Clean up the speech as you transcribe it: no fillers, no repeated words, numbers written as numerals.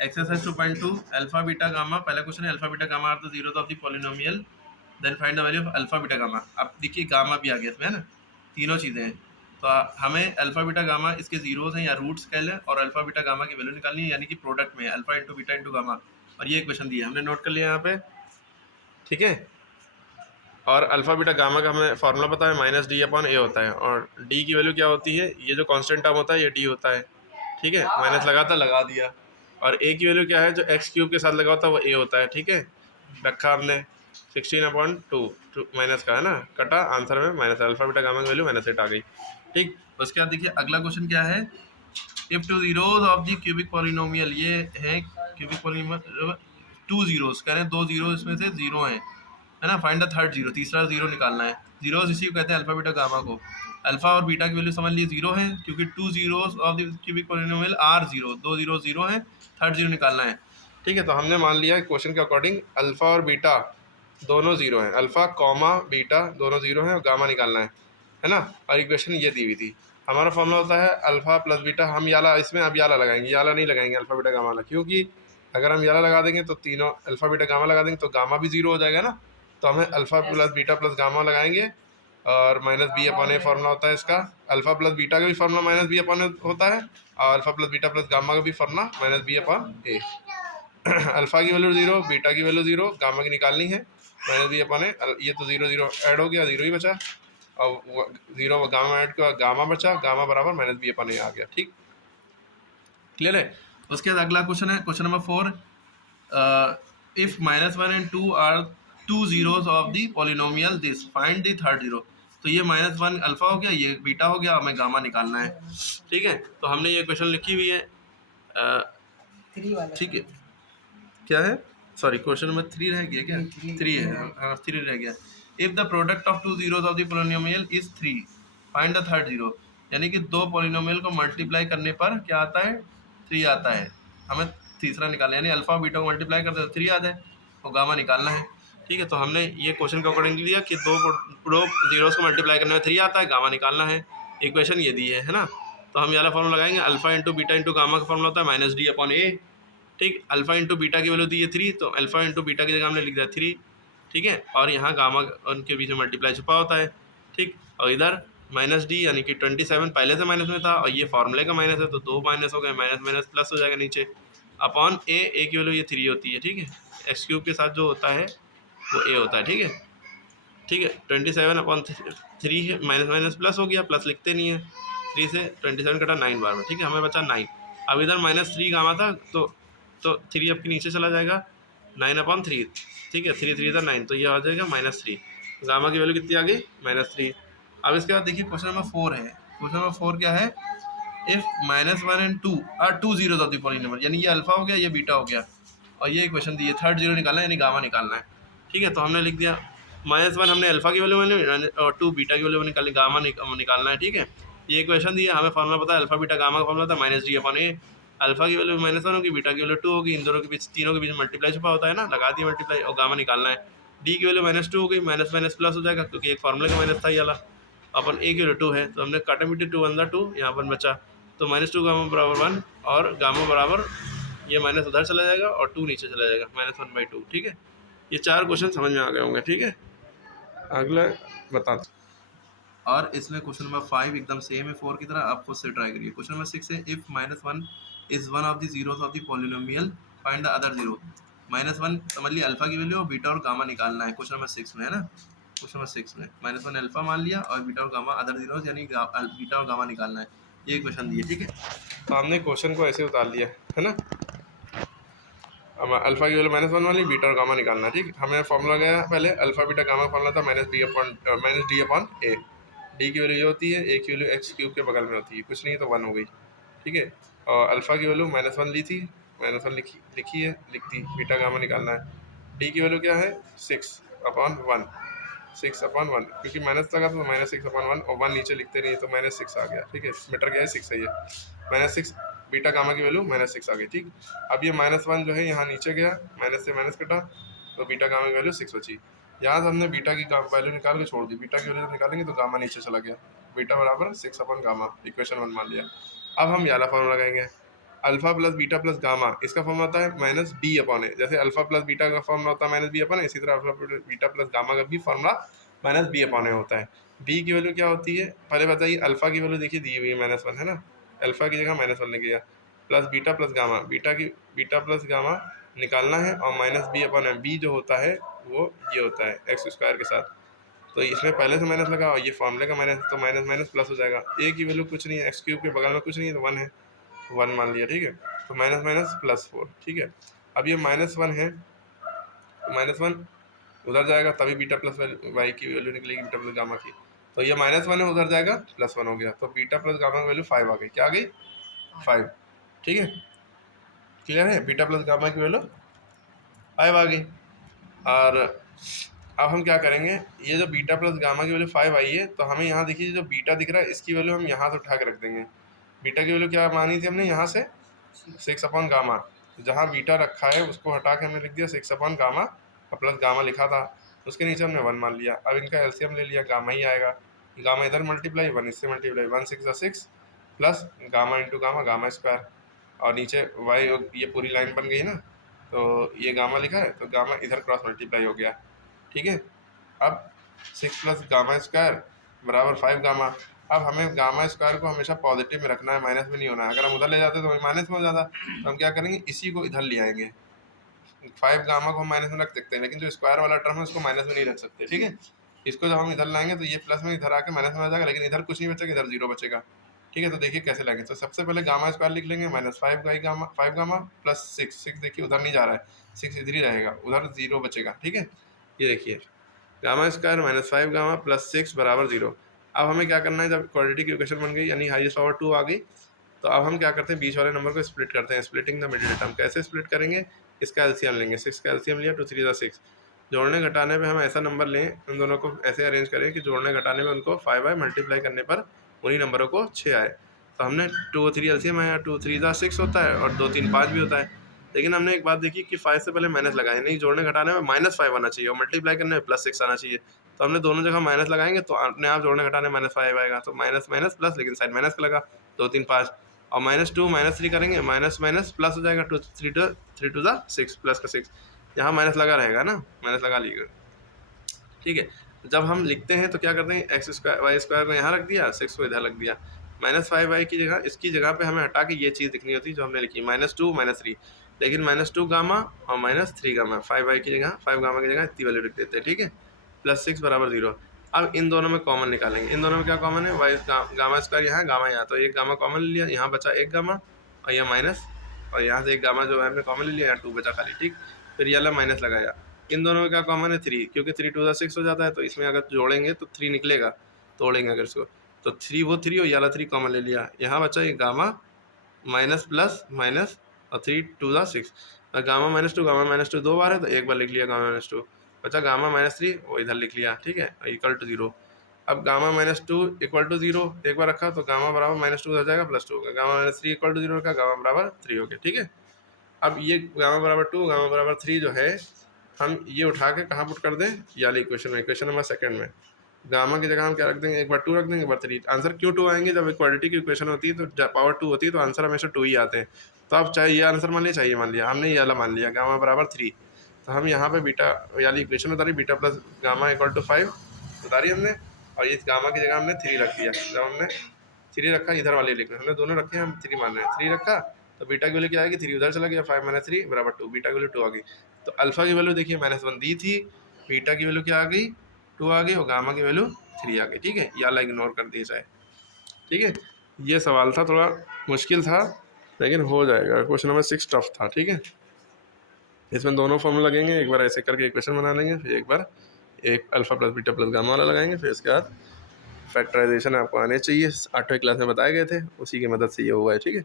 Exercise 2.2 alpha beta gamma. पहला question है alpha beta gamma are the zeros of the polynomial, then find the value of alpha beta gamma. अब देखिए gamma भी आ गया इसमें, है ना, तीनों चीज़ें हैं। तो हमें अल्फा बीटा गामा इसके जीरोस हैं या रूट्स कह लें, और अल्फा बीटा गामा की वैल्यू निकालनी है, यानी कि प्रोडक्ट में alpha into beta into gamma. और ये क्वेश्चन दिया हमने, नोट कर लिया यहाँ पे, ठीक है। और अल्फा बीटा गामा का हमें फार्मूला पता है, माइनस डी अपॉन ए होता है, और डी की वैल्यू क्या होती है, ये जो कांस्टेंट टर्म होता है ये डी होता है, ठीक है। माइनस लगा था, लगा दिया। और ए की वैल्यू क्या है, जो एक्स क्यूब के साथ लगा होता है वो ए होता है, ठीक है। रखा हमने 16/2 माइनस का, है ना, कटा, आंसर में माइनस अल्फा बीटा गामा की वैल्यू -8 आ गई, ठीक। उसके बाद देखिए अगला क्वेश्चन क्या है, if two zeros of the cubic polynomial, ये है क्यूबिक पॉलिनोमियल, 2 जीरोस कह रहे हैं, 2 जीरो इसमें से जीरो हैं, है ना, फाइंड द थर्ड जीरो, तीसरा जीरो निकालना है। जीरोस इसी को कहते हैं अल्फा बीटा गामा को। अल्फा और बीटा की वैल्यू समझ लीजिए जीरो है, क्योंकि 2 zeros of the cubic polynomial are zero, 2 zero zero है, थर्ड जीरो निकालना है, ठीक है। तो हमने मान लिया क्वेश्चन के अकॉर्डिंग अल्फा और बीटा दोनों जीरो हैं, अल्फा कॉमा बीटा दोनों जीरो हैं, और गामा निकालना है ना। और इक्वेशन ये दी हुई थी। हमारा फॉर्मूला होता है अल्फा प्लस बीटा, हम याला इसमें अब याला लगाएंगे, याला नहीं लगाएंगे अल्फा बीटा गामा वाला, क्योंकि अगर हम याला लगा देंगे तो तीनों अल्फा बीटा गामा लगा देंगे तो गामा भी जीरो हो जाएगा ना। तो हमें alpha plus beta plus gamma लगाएंगे, और माइनस बी अपॉन ए फार्मूला होता है इसका। अल्फा प्लस बीटा का भी फार्मूला माइनस बी अपॉन होता है, और alpha plus beta plus gamma का भी फार्मूला माइनस बी अपॉन ए। अल्फा की वैल्यू जीरो, बीटा की वैल्यू जीरो, गामा की निकालनी है, माइनस बी अपॉन ए। ये तो जीरो जीरो ऐड हो गया, जीरो ही बचा, और जीरो गामा ऐड किया, गामा बचा, गामा बराबर माइनस बी अपॉन ए आ गया, ठीक, क्लियर है। उसके बाद अगला क्वेश्चन है question number 4, if -1 and 2 are 2 zeros of the polynomial this, find the third zero. तो ये -1 अल्फा हो गया, ये बीटा हो गया, हमें गामा निकालना है, ठीक है। तो हमने ये क्वेश्चन लिखी हुई है, ठीक है। क्या है, सॉरी क्वेश्चन नंबर 3 रह गया क्या, 3 है, हाँ 3 रह गया। If the product of 2 zeros of the polynomial is 3, find the third zero. यानी कि दो पॉलिनोमियल को मल्टीप्लाई करने पर क्या आता है, 3 आता है, हमें तीसरा निकालना है, यानी अल्फा और बीटा को मल्टीप्लाई करते तो 3 आ जाए, और गामा निकालना है, ठीक है। तो हमने ये क्वेश्चन के अकॉर्डिंग लिया कि दो जीरोस को मल्टीप्लाई करने में 3 आता है, गामा निकालना है, इक्वेशन ये दी है ना। तो हम ये वाला फॉर्मूला लगाएंगे, alpha into beta into gamma का फॉर्मूला होता है माइनस डी अपॉन ए, ठीक। अल्फा इंटू बीटा की वैल्यू दी है 3, तो अल्फा इंटू बीटा की जगह हमने लिख दिया 3, ठीक है। और यहाँ गामा उनके बीच में मल्टीप्लाई छुपा होता है, ठीक। और इधर माइनस डी यानी कि 27 पहले से माइनस में था, और ये फार्मूले का माइनस है, तो 2 माइनस हो गए, माइनस माइनस प्लस हो जाएगा नीचे, अपॉन ए की वैल्यू ये 3 होती है, ठीक है। एक्स क्यूब के साथ जो होता है वो ए होता है, ठीक है, ठीक है। 27/3 है, माइनस माइनस प्लस हो गया, प्लस लिखते नहीं है, 3 से 27 कटा 9 बार में, ठीक है, हमें बचा 9। अब इधर -3 गामा था, तो 3 अब के नीचे चला जाएगा, 9/3, ठीक है, 3 3 था 9, तो ये आ जाएगा -3। गामा की वैल्यू कितनी आ गई, -3। अब इसके बाद देखिए क्वेश्चन नंबर 4 है, क्वेश्चन नंबर 4 क्या है, if -1 and 2 are 2 zeros of the polynomial, यानी ये अल्फा हो गया, ये बीटा हो गया, और ये इक्वेशन दी है, थर्ड जीरो निकालना है, यानी गामा निकालना है, ठीक है। तो हमने लिख दिया -1 हमने अल्फा की वैल्यू मैंने, और 2 बीटा की वैल्यू निकाली, गामा निकालना है, ठीक है। ये इक्वेशन दी है, हमें फार्मूला पता है, अल्फा बीटा गामा का फार्मूला था माइनस डी अपॉन ए। अल्फा की वैल्यू -1 होगी, बीटा की वैल्यू 2 होगी, इन दोनों के बीच, तीनों के बीच मल्टीप्लाई छुपा होता है ना, लगा दिया मल्टीप्लाई, और गामा निकालना है। डी की वैल्यू -2 हो गई, माइनस माइनस प्लस हो जाएगा, क्योंकि एक फार्मूले का माइनस था ये वाला, अपन ए की वैल्यू 2 है, तो हमने काटे मिट्टी 2 1 2, यहाँ पर बचा, तो -2 गामा बराबर 1, और गामा बराबर ये माइनस उधर चला जाएगा, और 2 नीचे चला जाएगा, -1/2, ठीक है। ये 4 क्वेश्चन समझ में आ गए होंगे, ठीक है। अगला बता, और इसमें क्वेश्चन नंबर 5 एकदम सेम है 4 की तरह, आप खुद से ट्राई करिए। क्वेश्चन नंबर 6 है, if -1 is one of the zeros of the polynomial, find the other zero. -1 समझ लिया अल्फा की वैल्यू, और बीटा और गामा निकालना है, क्वेश्चन नंबर 6 में, है ना। क्वेश्चन नंबर 6 में -1 अल्फा मान लिया, और बीटा और गामा अदर जीरोस, यानी बीटा और गामा निकालना है, ये क्वेश्चन दिए, ठीक है। तो हमने क्वेश्चन को ऐसे उतार लिया, है ना। अब अल्फा की वैल्यू -1 वाली, बीटा और गामा निकालना है, ठीक। हमें फॉर्मूला गया पहले, अल्फा बीटा गामा का फॉर्मूला था माइनस डी अपॉन ए। डी की वैल्यू ये होती है, ए की वैल्यू एक्स क्यूब के बगल में होती है, कुछ नहीं है तो 1 हो गई, ठीक है। और अल्फा की वैल्यू -1 ली थी, -1 लिखी है, लिख दी, बीटा गामा निकालना है। डी की वैल्यू क्या है, 6/1, 6/1, क्योंकि माइनस लगा तो -6/1, और 1 नीचे लिखते नहीं है, तो -6 आ गया, ठीक है। मीटर क्या है, 6 है, ये -6, बीटा गामा की वैल्यू -6 आ गई, ठीक। अब ये -1 जो है यहाँ नीचे गया, माइनस से माइनस कटा, तो बीटा गामा की वैल्यू 6 बची। यहाँ से हमने बीटा की वैल्यू निकाल के छोड़ दी, बीटा की वैल्यू जब निकालेंगे तो गामा नीचे चला गया, बीटा बराबर 6/गामा, इक्वेशन 1 मान लिया। अब हम याला फॉर्मूला लगाएंगे, alpha plus beta plus gamma, इसका फॉर्म होता है माइनस बी अपॉन ए। जैसे अल्फा प्लस बीटा का फॉर्मूला होता है माइनस बी अपॉन ए, इसी तरह alpha plus beta plus gamma का भी फॉर्मूला माइनस बी अपॉन ए होता है। बी की वैल्यू क्या होती है पहले बताइए। अल्फा की वैल्यू देखिए दी हुई है -1 है ना, अल्फा की जगह -1 लिख दिया, plus beta plus gamma, beta plus gamma निकालना है, और माइनस बी अपॉन ए। बी जो होता है वो ये होता है एक्स स्क्वायर के साथ, तो इसमें पहले से माइनस लगा और ये फॉर्मूले का माइनस, तो माइनस माइनस प्लस हो जाएगा। ए की वैल्यू कुछ नहीं है, एक्स क्यूब के बगल में कुछ नहीं है तो 1 है, 1 मान लिया, ठीक है। तो माइनस माइनस प्लस 4, ठीक है। अब ये -1 है, -1 उधर जाएगा तभी बीटा प्लस वाई की वैल्यू निकलेगी, बीटा प्लस गामा की। तो ये -1 है, उधर जाएगा +1 हो गया, तो बीटा प्लस गामा की वैल्यू 5 आ गई। क्या आ गई? 5, ठीक है। क्लियर है? बीटा प्लस गामा की वैल्यू 5 आ गई। और अब हम क्या करेंगे, ये जो बीटा प्लस गामा की वैल्यू 5 आई है, तो हमें यहाँ देखिए जो बीटा दिख रहा है इसकी वैल्यू हम यहाँ से उठा के रख देंगे। बीटा की वैल्यू क्या मानी थी हमने यहाँ से? 6 अपॉन गामा। जहाँ बीटा रखा है उसको हटा के हमने लिख दिया 6 अपॉन गामा, और प्लस गामा लिखा था, उसके नीचे हमने 1 मान लिया। अब इनका एलसीएम ले लिया, गामा ही आएगा। गामा इधर मल्टीप्लाई, 1 इससे multiply, 1 6 6 plus gamma into gamma, gamma square, और नीचे वाई, ये पूरी लाइन बन गई ना, तो ये गामा लिखा है तो गामा इधर क्रॉस मल्टीप्लाई हो गया, ठीक है। अब 6 प्लस गामा स्क्वायर बराबर 5 गामा। अब हमें गामा स्क्वायर को हमेशा पॉजिटिव में रखना है, माइनस में नहीं होना है। अगर हम उधर ले जाते तो हमें माइनस में हो जाता, तो हम क्या करेंगे, इसी को इधर ले आएंगे। 5 गामा को हम माइनस में रख सकते हैं, लेकिन जो स्क्वायर वाला टर्म है उसको माइनस में नहीं रख सकते, ठीक है। इसको जब हम इधर लाएंगे तो ये प्लस में इधर आके माइनस में आ जाएगा, लेकिन इधर कुछ नहीं बचेगा, इधर 0 बचेगा, ठीक है। तो देखिए कैसे लाएंगे, तो सबसे पहले गामा स्क्वायर लिख लेंगे, -5 गामा प्लस 6 देखिए उधर नहीं जा रहा है, 6 इधर ही रहेगा, उधर 0 बचेगा, ठीक है। ये देखिए गामा स्क्वायर -5 गामा प्लस 6 बराबर 0। अब हमें क्या करना है, जब क्वाड्रेटिक की इक्वेशन बन गई यानी हाईएस्ट पावर 2 आ गई, तो अब हम क्या करते हैं, बीच वाले नंबर को स्प्लिट करते हैं, स्प्लिटिंग द मिडिल टर्म। कैसे स्प्लिट करेंगे, इसका एलसीएम लेंगे, 6 का एलसीएम लिया, 2 3 ज़ा 6। जोड़ने घटाने पे हम ऐसा नंबर लें, उन दोनों को ऐसे अरेंज करें कि जोड़ने घटाने में उनको 5 आए, मल्टीप्लाई करने पर उन्हीं नंबरों को 6 आए। तो हमने 2 और 3 एलसीएम आया, 2 3 ज़ा 6 होता है और 2 3 5 भी होता है। लेकिन हमने एक बात देखी कि 5 से पहले माइनस लगाए नहीं, जोड़ने घटाने में -5 आना चाहिए और मल्टीप्लाई करने में +6 आना चाहिए। तो हमने दोनों जगह माइनस लगाएंगे तो अपने आप जोड़ने घटाने -5 आएगा, तो माइनस माइनस प्लस, लेकिन साइड माइनस का लगा, 2 3 5, और -2 -3 करेंगे, माइनस माइनस प्लस हो जाएगा, 2 3 2 ज़ा 6 प्लस का 6, यहाँ माइनस लगा रहेगा ना, माइनस लगा लीजिएगा, ठीक है। जब हम लिखते हैं तो क्या करते हैं, एक्स स्क्वायर वाई स्क्वायर को यहाँ रख दिया, 6 को इधर रख दिया, -5 वाई की जगह, इसकी जगह पे हमें हटा के ये चीज़ लिखनी होती है जो हमने लिखी, -2 -3, लेकिन -2 गामा और -3 गामा, 5 वाई की जगह 5 गामा की जगह इतनी वैल्यू लिख देते हैं, ठीक है। प्लस 6 बराबर 0। अब इन दोनों में कॉमन निकालेंगे, इन दोनों में क्या कॉमन है, वाई गामा स्क्वायर यहाँ, गामा यहाँ, तो एक गामा कॉमन ले लिया, यहाँ बचा एक गामा, और यह माइनस, और यहाँ से एक गामा जो है हमने कॉमन ले लिया, यहाँ 2 बचा खाली, ठीक। फिर ये वाला माइनस लगाया। इन दोनों में क्या कॉमन है, 3, क्योंकि 3 2 ज़ा 6 हो जाता है, तो इसमें अगर जोड़ेंगे तो 3 निकलेगा, तोड़ेंगे अगर इसको, तो 3 वो 3 और ये वाला 3 कॉमन ले लिया, यहाँ बचा ये गामा माइनस प्लस माइनस, और 3 2 ज़ा 6, गामा -2 गामा -2 2 बार है तो एक बार लिख लिया गामा -2, बचा गामा -3 वो इधर लिख लिया, ठीक है, इक्वल टू 0। अब गामा -2 इक्वल टू 0 एक बार रखा तो गामा बराबर -2 हो जाएगा प्लस 2, गामा -3 इक्वल टू 0 रखा, गामा बराबर 3 हो गया, ठीक है। अब ये गामा बराबर 2 गामा बराबर 3 जो है, हम ये उठा के कहाँ पुट कर दें, ये वाली इक्वेशन में, इक्वेशन नंबर 2 में। गामा की जगह हम क्या रख देंगे, एक बार 2 रख देंगे, एक बार 3। आंसर क्यों 2 आएंगे, जब इक्वालिटी की इक्वेशन होती है तो पावर 2 होती है, तो आंसर हमेशा 2 ही आते हैं। तो आप चाहे ये आंसर मान लिया, चाहे ये मान लिया, हमने ये वाला मान लिया, गामा बराबर 3। तो हम यहाँ पे बीटा वाली इक्वेशन उतारी, beta plus gamma equal to 5 उतारी हमने, और इस गामा की जगह हमने 3 रख दिया। जब हमने 3 रखा, इधर वाले लिख रहे, हमने दोनों रखे, हम 3 मान रहे हैं, 3 रखा तो बीटा की वैल्यू क्या आएगी, 3 उधर चला गया, 5 - 3 बराबर 2, बीटा की वैल्यू 2 आ गई। तो अल्फा की वैल्यू देखिए -1 दी थी, बीटा की वैल्यू क्या आ गई, 2 आ गई, और गामा की वैल्यू 3 आ गई, ठीक है। या इग्नोर कर दिया जाए, ठीक है। ये सवाल था, थोड़ा मुश्किल था लेकिन हो जाएगा। क्वेश्चन नंबर 6 टफ था, ठीक है। इसमें दोनों फॉर्मूला लगेंगे, एक बार ऐसे करके इक्वेशन बना लेंगे, फिर एक बार एक alpha plus beta plus gamma वाला लगाएंगे, फिर इसके बाद फैक्टराइजेशन आपको आने चाहिए, 8वीं क्लास में बताए गए थे, उसी की मदद से ये हुआ है, ठीक है।